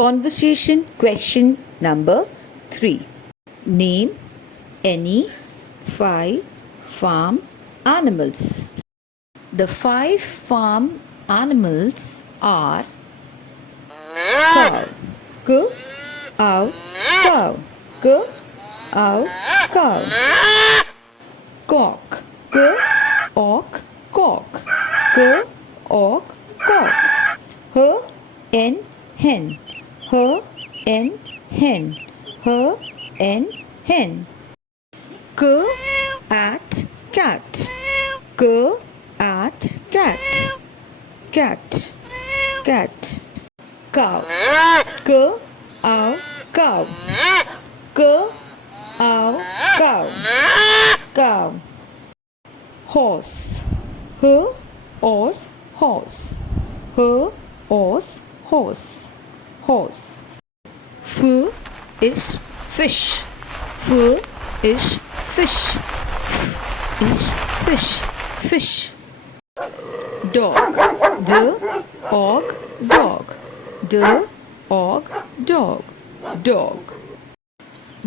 Conversation question number 3. Name any 5 farm animals. The 5 farm animals are cow, cow, cow, cow, cock, cock, cock, cock, hen, hen, hen, hen, cat, cat, cat, cat, cow, cow, cow, horse, horse, horse. Is fish, is fish. Dog, dog, dog.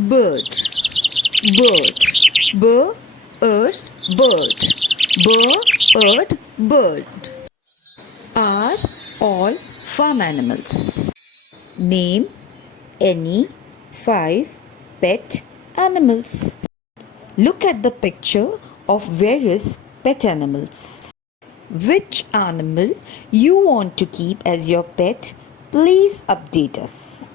Bird, bird. Are all farm animals. Name any 5 pet animals. Look at the picture of various pet animals. Which animal you want to keep as your pet? Please update us.